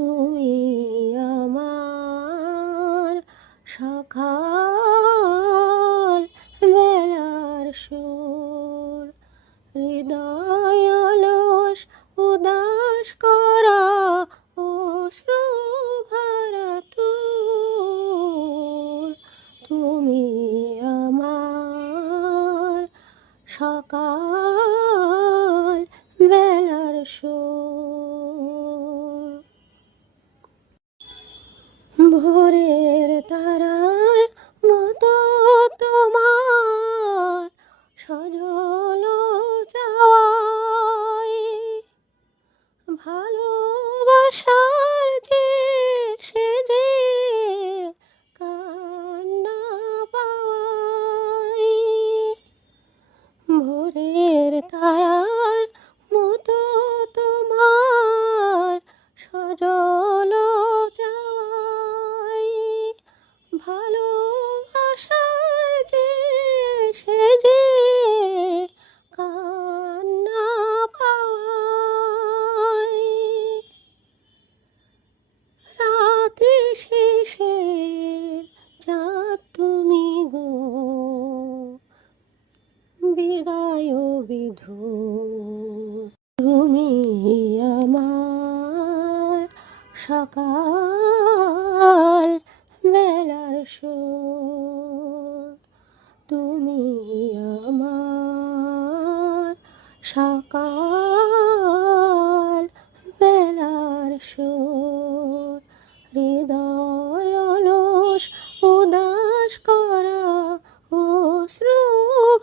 তুমি আমার সকাল বেলার সুর, হৃদয় অলস উদাস করা অশ্রু ভরা তোর। তুমি আমার সকাল বেলার সুর। ভোরের তারার মতো তোমার সজল চাওয়াই, ভালোবাসার যে সেজে কান্না পাওয়াই। ভোরের তারার মতো তোমার সজল চাওয়াই, ভালোবাসার যে সেজে কান্না পাওয়াই। রাত্রি শেষের চাঁদ তুমি গো, বিদায় বিধূর। তুমি আমার সকাল বেলার সুর। তুমি আমার সকাল বেলার সুর, হৃদয় অলস উদাস করা অশ্রু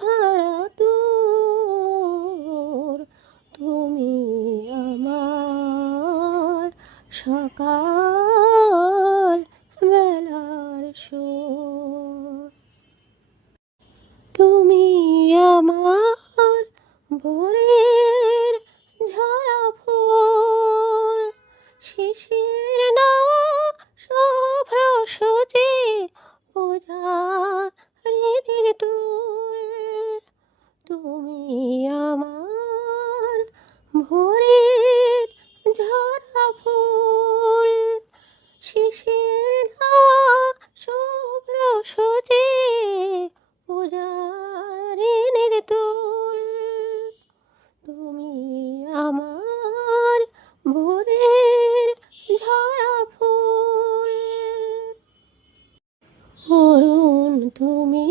ভরা তোর। তুমি আমার সকাল বেলার সুর। তুমি আমার ভোরের ঝরা ফুল, শিশির নাওয়া শুভ্র সূচি পূজারিনীর তুল। তুমি আমার ভোরের ঝরা ফুল, শিশির নাওয়া শুভ্র সূচি পূজারিনীর তুল। তুমি আমার ভোরের ঝরা ফুল। অরুণ তুমি